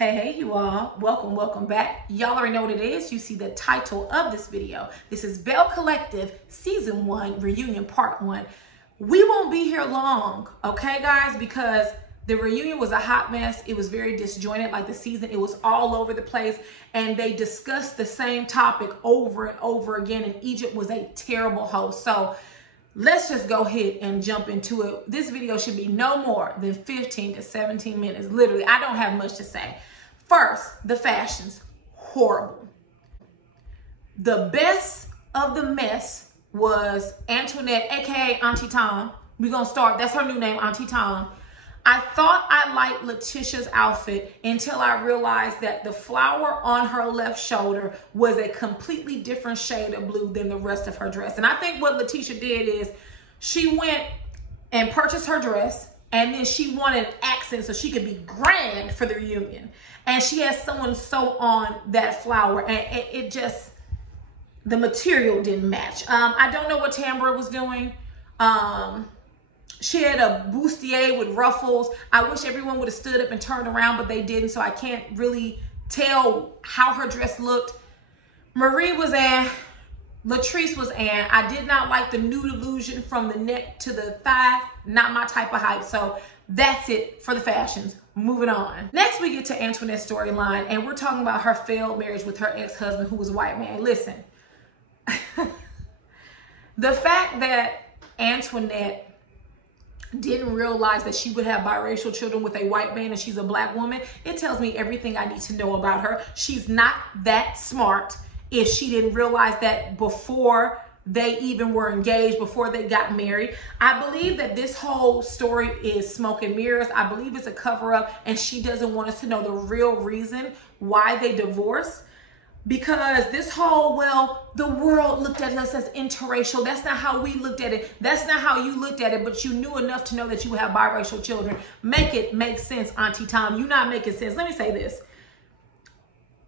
Hey, you all. Welcome back. Y'all already know what it is. You see the title of this video. This is Belle Collective Season 1 Reunion Part 1. We won't be here long, okay, guys, because the reunion was a hot mess. It was very disjointed, like the season. It was all over the place, and they discussed the same topic over and over again, and Egypt was a terrible host. So let's just go ahead and jump into it. This video should be no more than 15 to 17 minutes. Literally, I don't have much to say. First, the fashions, horrible. The best of the mess was Antoinette, aka Auntie Tom. We're gonna start, that's her new name, Auntie Tom. I thought I liked Letitia's outfit until I realized that the flower on her left shoulder was a completely different shade of blue than the rest of her dress. And I think what Letitia did is she went and purchased her dress, and then she wanted an accent so she could be grand for the reunion. And she had someone sew on that flower, and it just, the material didn't match. I don't know what Tambra was doing. She had a bustier with ruffles. I wish everyone would have stood up and turned around, but they didn't, so I can't really tell how her dress looked. Marie was Latrice was I did not like the nude illusion from the neck to the thigh. Not my type of hype. So that's it for the fashions. Moving on. Next, we get to Antoinette's storyline, and we're talking about her failed marriage with her ex-husband, who was a white man. Listen, the fact that Antoinette didn't realize that she would have biracial children with a white man and she's a black woman, it tells me everything I need to know about her. She's not that smart if she didn't realize that before they even were engaged, before they got married. I believe that this whole story is smoke and mirrors. I believe it's a cover-up, and she doesn't want us to know the real reason why they divorced. Because this whole, well, the world looked at us as interracial. That's not how we looked at it. That's not how you looked at it, but you knew enough to know that you would have biracial children. Make it make sense, Auntie Tom. You're not making sense. Let me say this.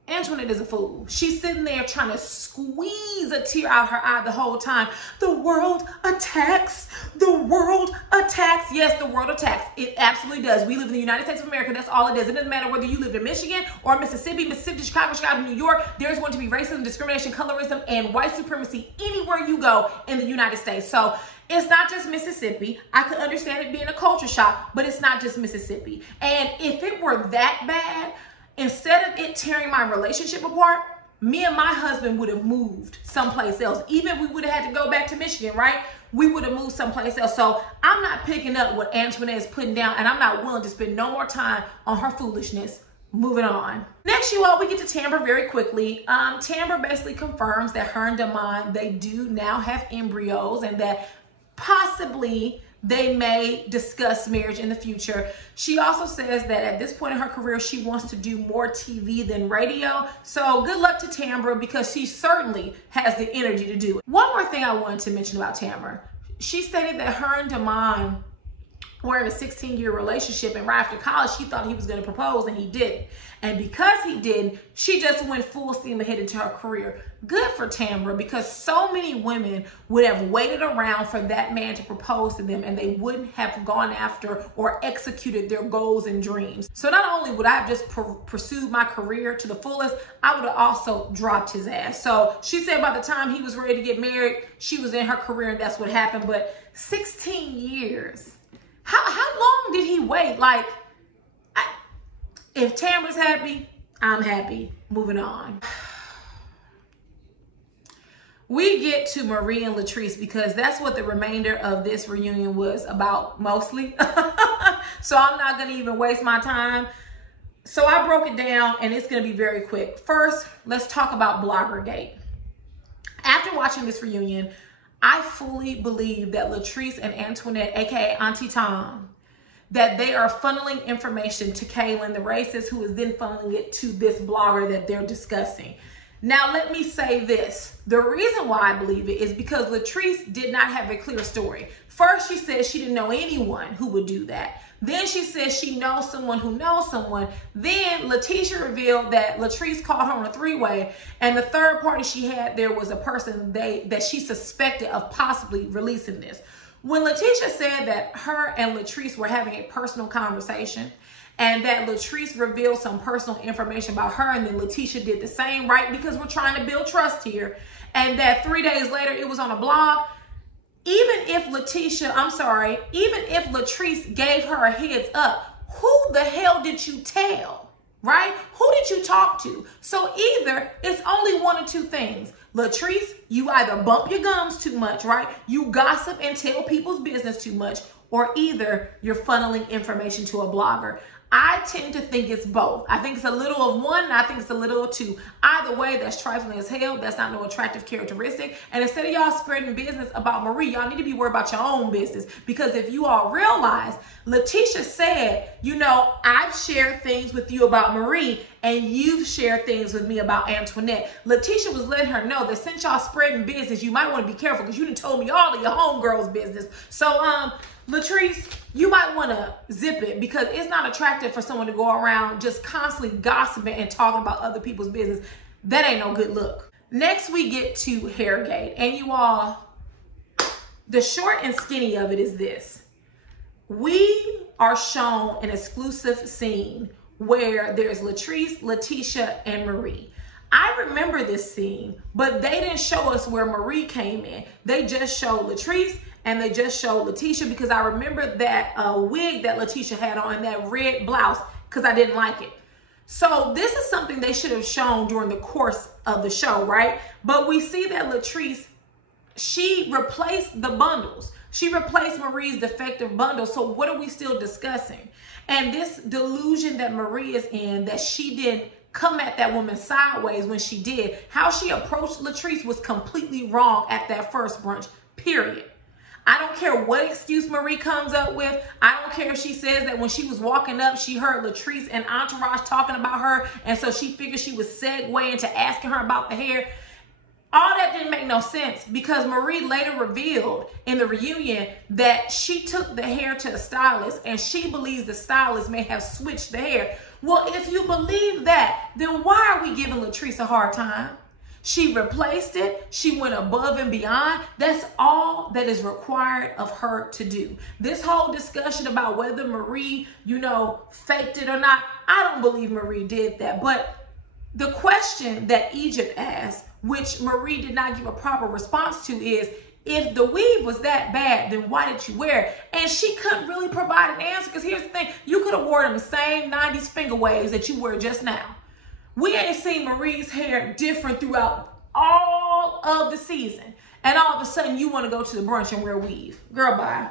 Antoinette is a fool. She's sitting there trying to squeeze a tear out her eye the whole time. The world attacks. The world attacks. Yes, the world attacks. It absolutely does. We live in the United States of America. That's all it is. It doesn't matter whether you live in Michigan or Mississippi, Chicago, New York. There's going to be racism, discrimination, colorism, and white supremacy anywhere you go in the United States. So it's not just Mississippi. I could understand it being a culture shock, but it's not just Mississippi. And if it were that bad, instead of it tearing my relationship apart, me and my husband would have moved someplace else. Even if we would have had to go back to Michigan, right? We would have moved someplace else. So I'm not picking up what Antoinette is putting down, and I'm not willing to spend no more time on her foolishness. Moving on. Next, you all, we get to Tambra very quickly. Tambra basically confirms that her and Damon, they do now have embryos, and that possibly they may discuss marriage in the future. She also says that at this point in her career, she wants to do more TV than radio. So good luck to Tambra, because she certainly has the energy to do it. One more thing I wanted to mention about Tambra. She stated that her and Damon were in a 16-year relationship, and right after college, she thought he was going to propose, and he didn't. And because he didn't, she just went full steam ahead into her career. Good for Tambra, because so many women would have waited around for that man to propose to them, and they wouldn't have gone after or executed their goals and dreams. So not only would I have just pursued my career to the fullest, I would have also dropped his ass. So she said by the time he was ready to get married, she was in her career, and that's what happened. But 16 years. How long did he wait? Like, if Tambra's happy, I'm happy. Moving on. We get to Marie and Latrice, because that's what the remainder of this reunion was about mostly. So I'm not going to even waste my time. So I broke it down, and it's going to be very quick. First, let's talk about Bloggergate. After watching this reunion, I fully believe that Latrice and Antoinette, aka Auntie Tom, that they are funneling information to Kailyn, the racist, who is then funneling it to this blogger that they're discussing. Now, let me say this. The reason why I believe it is because Latrice did not have a clear story. First, she said she didn't know anyone who would do that. Then she says she knows someone who knows someone. Then Letitia revealed that Latrice called her on a three-way, and the third party she had there was a person that she suspected of possibly releasing this. When Letitia said that her and Latrice were having a personal conversation, and that Latrice revealed some personal information about her, and then Letitia did the same, right? Because we're trying to build trust here. And that 3 days later, it was on a blog. Even if Latrice gave her a heads up, who the hell did you tell, right? Who did you talk to? So either it's only one or two things. Latrice, you either bump your gums too much, right? You gossip and tell people's business too much, or either you're funneling information to a blogger. I tend to think it's both. I think it's a little of one, and I think it's a little of two. Either way, that's trifling as hell. That's not no attractive characteristic. And instead of y'all spreading business about Marie, y'all need to be worried about your own business. Because if you all realize, Letitia said, you know, I've shared things with you about Marie, and you've shared things with me about Antoinette. Letitia was letting her know that since y'all spreading business, you might want to be careful because you done told me all of your homegirls' business. So, Latrice, you might want to zip it, because it's not attractive for someone to go around just constantly gossiping and talking about other people's business. That ain't no good look. Next, we get to Hairgate. And you all, the short and skinny of it is this. We are shown an exclusive scene where there's Latrice, Letitia, and Marie. I remember this scene, but they didn't show us where Marie came in. They just showed Latrice, and they just showed Letitia, because I remember that wig that Letitia had on, that red blouse, because I didn't like it. So this is something they should have shown during the course of the show, right? But we see that Latrice, she replaced the bundles. She replaced Marie's defective bundle. So what are we still discussing? And this delusion that Marie is in, that she didn't come at that woman sideways when she did. How she approached Latrice was completely wrong at that first brunch, period. I don't care what excuse Marie comes up with. I don't care if she says that when she was walking up, she heard Latrice and Entourage talking about her, and so she figured she would segue into asking her about the hair. All that didn't make no sense, because Marie later revealed in the reunion that she took the hair to the stylist, and she believes the stylist may have switched the hair. Well, if you believe that, then why are we giving Latrice a hard time? She replaced it. She went above and beyond. That's all that is required of her to do. This whole discussion about whether Marie, you know, faked it or not, I don't believe Marie did that. But the question that Egypt asked, which Marie did not give a proper response to, is, if the weave was that bad, then why did you wear it? And she couldn't really provide an answer, because here's the thing. You could have worn them same 90s finger waves that you wear just now. We ain't seen Marie's hair different throughout all of the season. And all of a sudden, you want to go to the brunch and wear weave. Girl, bye.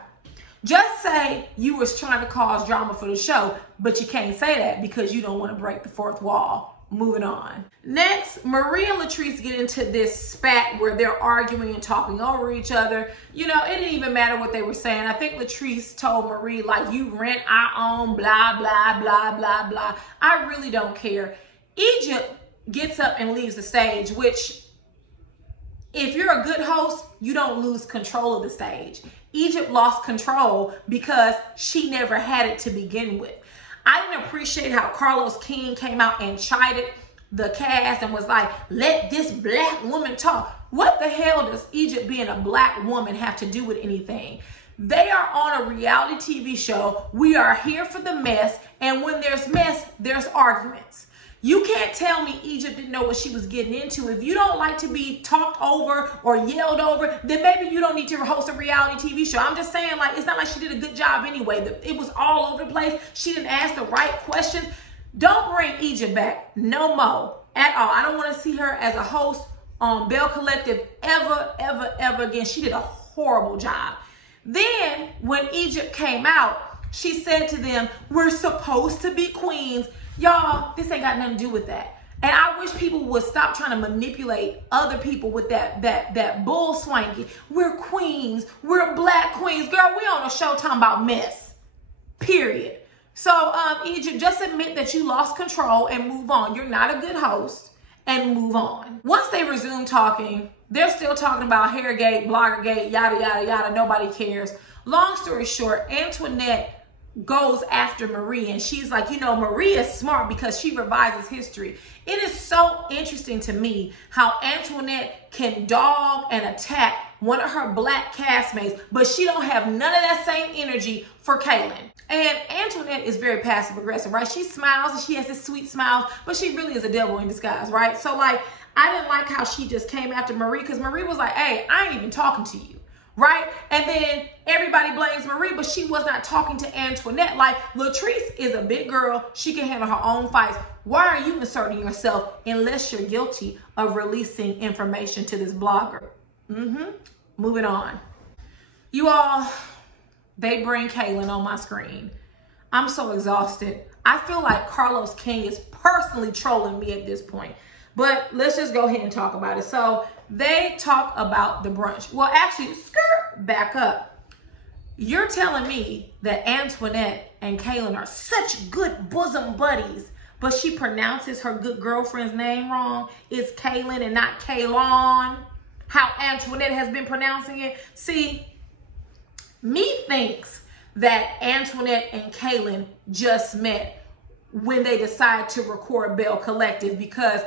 Just say you was trying to cause drama for the show, but you can't say that because you don't want to break the fourth wall. Moving on. Next, Marie and Latrice get into this spat where they're arguing and talking over each other. You know, it didn't even matter what they were saying. I think Latrice told Marie, like, you rent, I own, blah, blah, blah, blah, blah. I really don't care. Egypt gets up and leaves the stage, which, if you're a good host, you don't lose control of the stage. Egypt lost control because she never had it to begin with. I didn't appreciate how Carlos King came out and chided the cast and was like, let this black woman talk. What the hell does Egypt being a black woman have to do with anything? They are on a reality TV show. We are here for the mess. And when there's mess, there's arguments. You can't tell me Egypt didn't know what she was getting into. If you don't like to be talked over or yelled over, then maybe you don't need to host a reality TV show. I'm just saying, like, it's not like she did a good job anyway. It was all over the place. She didn't ask the right questions. Don't bring Egypt back no more at all. I don't want to see her as a host on Belle Collective ever, ever, ever again. She did a horrible job. Then when Egypt came out, she said to them, we're supposed to be queens. Y'all, this ain't got nothing to do with that. And I wish people would stop trying to manipulate other people with that bull swanky. We're queens. We're black queens. Girl, we on a show talking about mess. Period. So, Egypt, just admit that you lost control and move on. You're not a good host, and move on. Once they resume talking, they're still talking about Hairgate, Bloggergate, yada, yada, yada. Nobody cares. Long story short, Antoinette goes after Marie, and she's like, you know, Marie is smart because she revises history. It is so interesting to me how Antoinette can dog and attack one of her black castmates, but she don't have none of that same energy for Kailyn. And Antoinette is very passive aggressive, right? She smiles and she has this sweet smile, but she really is a devil in disguise, right? So like, I didn't like how she just came after Marie, because Marie was like, hey, I ain't even talking to you, right? And then everybody blames Marie, but she was not talking to Antoinette. Like, Latrice is a big girl. She can handle her own fights. Why are you inserting yourself unless you're guilty of releasing information to this blogger? Moving on. You all, they bring Kailyn on my screen. I'm so exhausted. I feel like Carlos King is personally trolling me at this point. But let's just go ahead and talk about it. So they talk about the brunch. Well, actually, skirt, back up. You're telling me that Antoinette and Kailyn are such good bosom buddies, but she pronounces her good girlfriend's name wrong. It's Kailyn and not Kailyn. How Antoinette has been pronouncing it. See, me thinks that Antoinette and Kailyn just met when they decided to record Belle Collective, because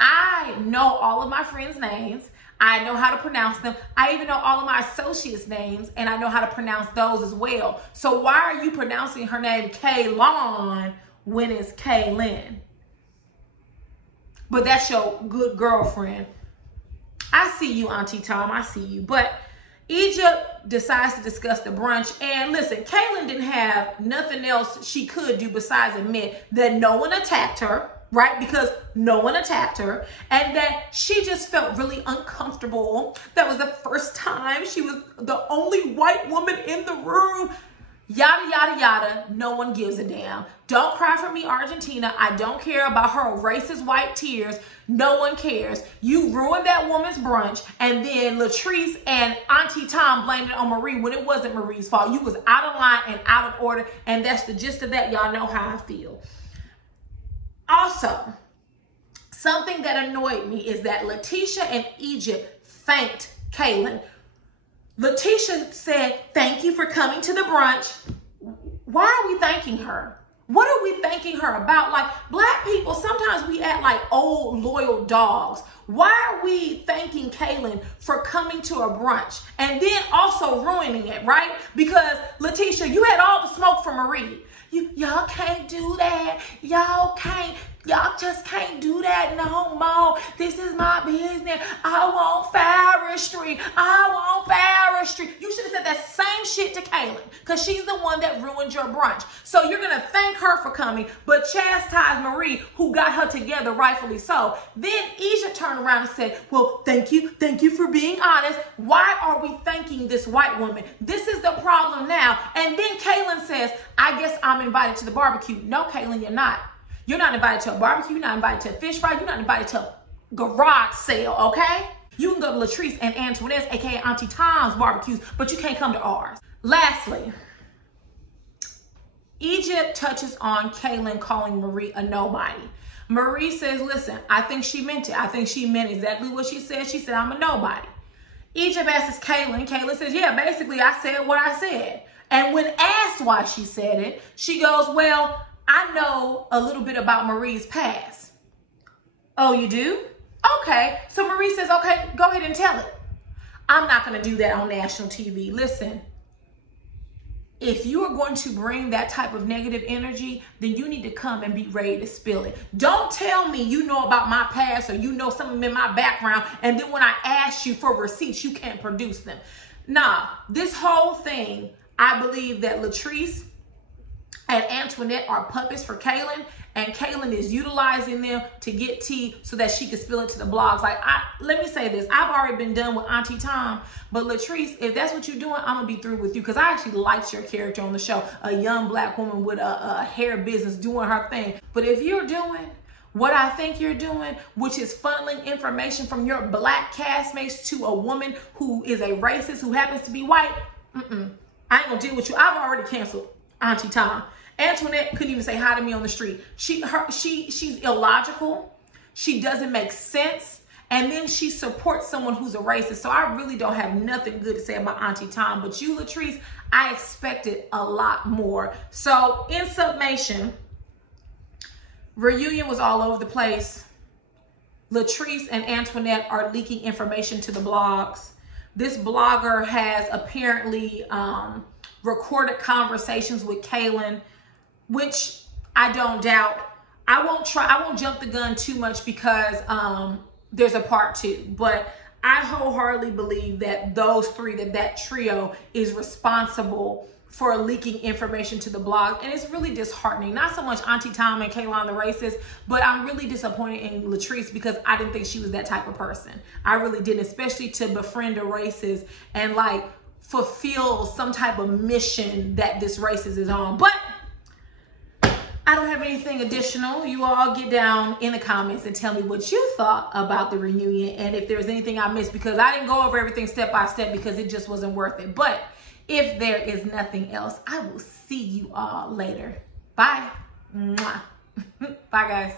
I know all of my friends' names. I know how to pronounce them. I even know all of my associates' names, and I know how to pronounce those as well. So why are you pronouncing her name Kailyn when it's Kailyn? But that's your good girlfriend. I see you, Auntie Tom. I see you. But Egypt decides to discuss the brunch. And listen, Kailyn didn't have nothing else she could do besides admit that no one attacked her, right? Because no one attacked her. And that she just felt really uncomfortable. That was the first time she was the only white woman in the room. Yada, yada, yada. No one gives a damn. Don't cry for me, Argentina. I don't care about her racist white tears. No one cares. You ruined that woman's brunch, and then Latrice and Auntie Tom blamed it on Marie when it wasn't Marie's fault. You was out of line and out of order, and that's the gist of that. Y'all know how I feel. Also, something that annoyed me is that Letitia and Egypt thanked Kailyn. Letitia said, thank you for coming to the brunch. Why are we thanking her? What are we thanking her about? Like, black people, sometimes we act like old loyal dogs. Why are we thanking Kailyn for coming to a brunch and then also ruining it, right? Because Letitia, you had all the smoke from Marie. Y'all can't do that. Y'all just can't do that no more. This is my business. I want forestry. I want forestry. You should have said that same shit to Kailyn, because she's the one that ruined your brunch. So you're going to thank her for coming, but chastise Marie, who got her together, rightfully so. Then Egypt turned around and said, well, thank you for being honest. Why are we thanking this white woman? This is the problem now. And then Kailyn says, I guess I'm invited to the barbecue. No, Kailyn, you're not. You're not invited to a barbecue. You're not invited to a fish fry. You're not invited to a garage sale, okay? You can go to Latrice and Antoinette's, aka Auntie Tom's barbecues, but you can't come to ours. Lastly, Egypt touches on Kailyn calling Marie a nobody. Marie says, listen, I think she meant it. I think she meant exactly what she said. She said, I'm a nobody. Egypt asks Kailyn. Kailyn says, yeah, basically I said what I said. And when asked why she said it, she goes, well, I know a little bit about Marie's past. Oh, you do? Okay. So Marie says, okay, go ahead and tell it. I'm not going to do that on national TV. Listen, if you are going to bring that type of negative energy, then you need to come and be ready to spill it. Don't tell me you know about my past or you know something in my background, and then when I ask you for receipts, you can't produce them. Nah, this whole thing, I believe that Latrice and Antoinette are puppets for Kailyn, and Kailyn is utilizing them to get tea so that she can spill it to the blogs. Like, let me say this. I've already been done with Auntie Tom, but Latrice, if that's what you're doing, I'm going to be through with you, because I actually liked your character on the show. A young black woman with a hair business doing her thing. But if you're doing what I think you're doing, which is funneling information from your black castmates to a woman who is a racist, who happens to be white, I ain't going to deal with you. I've already canceled Auntie Tom. Antoinette couldn't even say hi to me on the street. She's illogical. She doesn't make sense. And then she supports someone who's a racist. So I really don't have nothing good to say about Auntie Tom. But you, Latrice, I expected a lot more. So in summation, reunion was all over the place. Latrice and Antoinette are leaking information to the blogs. This blogger has apparently recorded conversations with Kailyn, which I don't doubt. I won't jump the gun too much because there's a part 2, but I wholeheartedly believe that those three, that trio is responsible for leaking information to the blog. And it's really disheartening. Not so much Auntie Tom and Kailyn the racist, but I'm really disappointed in Latrice because I didn't think she was that type of person. I really didn't, especially to befriend a racist and like fulfill some type of mission that this racist is on. But I don't have anything additional. You all get down in the comments and tell me what you thought about the reunion and if there's anything I missed, because I didn't go over everything step by step because it just wasn't worth it. But if there is nothing else, I will see you all later. Bye. Mwah. Bye, guys.